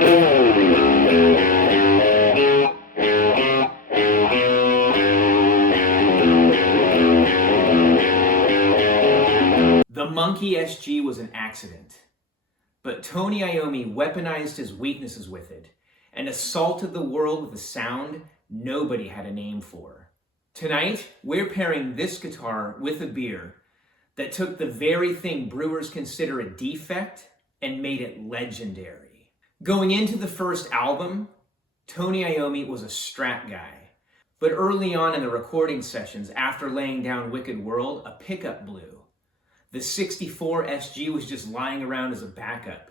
The Monkey SG was an accident, but Tony Iommi weaponized his weaknesses with it and assaulted the world with a sound nobody had a name for. Tonight, we're pairing this guitar with a beer that took the very thing brewers consider a defect and made it legendary. Going into the first album, Tony Iommi was a Strat guy, but early on in the recording sessions, after laying down Wicked World, a pickup blew. The 64 SG was just lying around as a backup.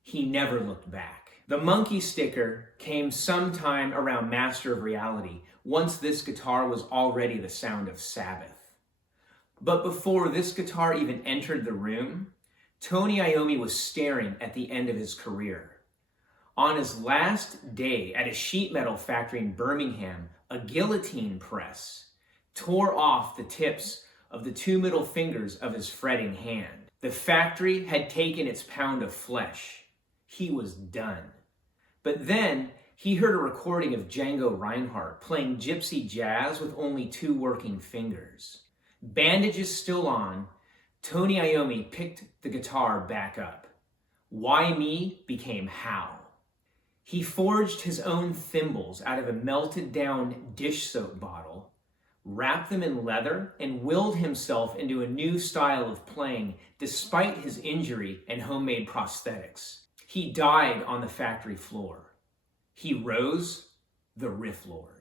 He never looked back. The monkey sticker came sometime around Master of Reality, once this guitar was already the sound of Sabbath. But before this guitar even entered the room, Tony Iommi was staring at the end of his career. On his last day at a sheet metal factory in Birmingham, a guillotine press tore off the tips of the two middle fingers of his fretting hand. The factory had taken its pound of flesh. He was done. But then he heard a recording of Django Reinhardt playing gypsy jazz with only two working fingers. Bandages still on, Tony Iommi picked the guitar back up. Why Me became How. He forged his own thimbles out of a melted down dish soap bottle, wrapped them in leather, and willed himself into a new style of playing despite his injury and homemade prosthetics. He died on the factory floor. He rose the Riff Lord.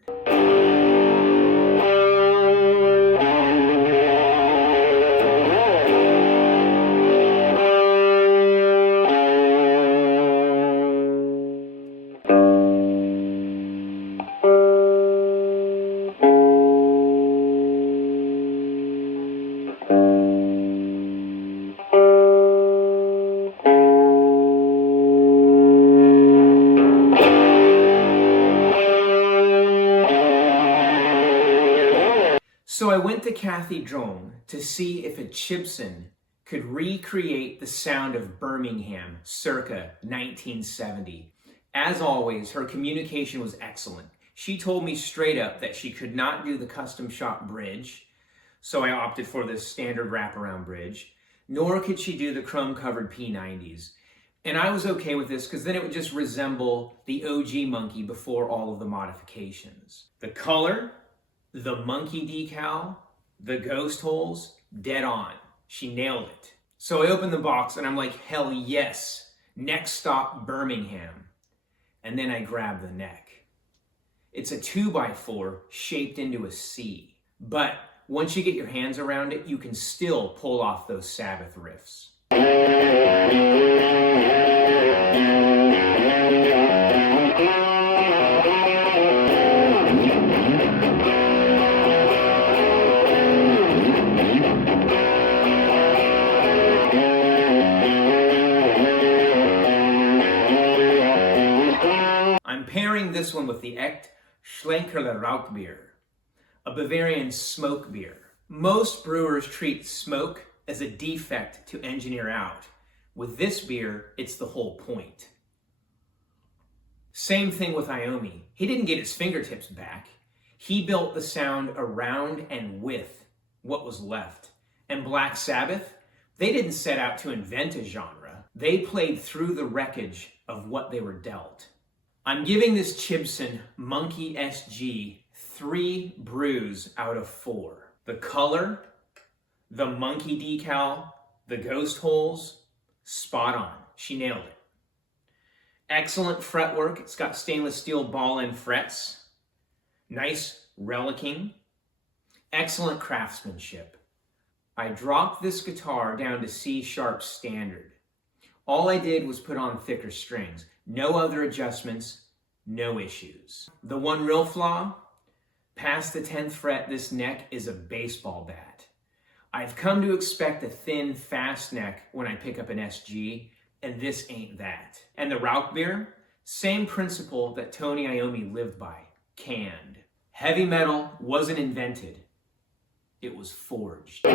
So I went to Cathy Zhong to see if a Chibson could recreate the sound of Birmingham circa 1970. As always, her communication was excellent. She told me straight up that she could not do the custom shop bridge, so I opted for the standard wraparound bridge, nor could she do the chrome-covered P90s. And I was okay with this because then it would just resemble the OG Monkey before all of the modifications. The color, the monkey decal, the ghost holes, dead on. She nailed it. So I opened the box and I'm like, hell yes, next stop Birmingham. And then I grab the neck. It's a 2x4 shaped into a C. But once you get your hands around it, you can still pull off those Sabbath riffs. Pairing this one with the Aecht Schlenkerla Rauchbier, a Bavarian smoke beer. Most brewers treat smoke as a defect to engineer out. With this beer, it's the whole point. Same thing with Iommi. He didn't get his fingertips back. He built the sound around and with what was left. And Black Sabbath, they didn't set out to invent a genre. They played through the wreckage of what they were dealt. I'm giving this Chibson Monkey SG 3 brews out of 4. The color, the monkey decal, the ghost holes, spot on. She nailed it. Excellent fretwork. It's got stainless steel ball-end frets. Nice relicking. Excellent craftsmanship. I dropped this guitar down to C sharp standard. All I did was put on thicker strings. No other adjustments, no issues. The one real flaw, past the 10th fret, this neck is a baseball bat. I've come to expect a thin, fast neck when I pick up an SG, and this ain't that. And the Rauchbier, same principle that Tony Iommi lived by, canned. Heavy metal wasn't invented, it was forged.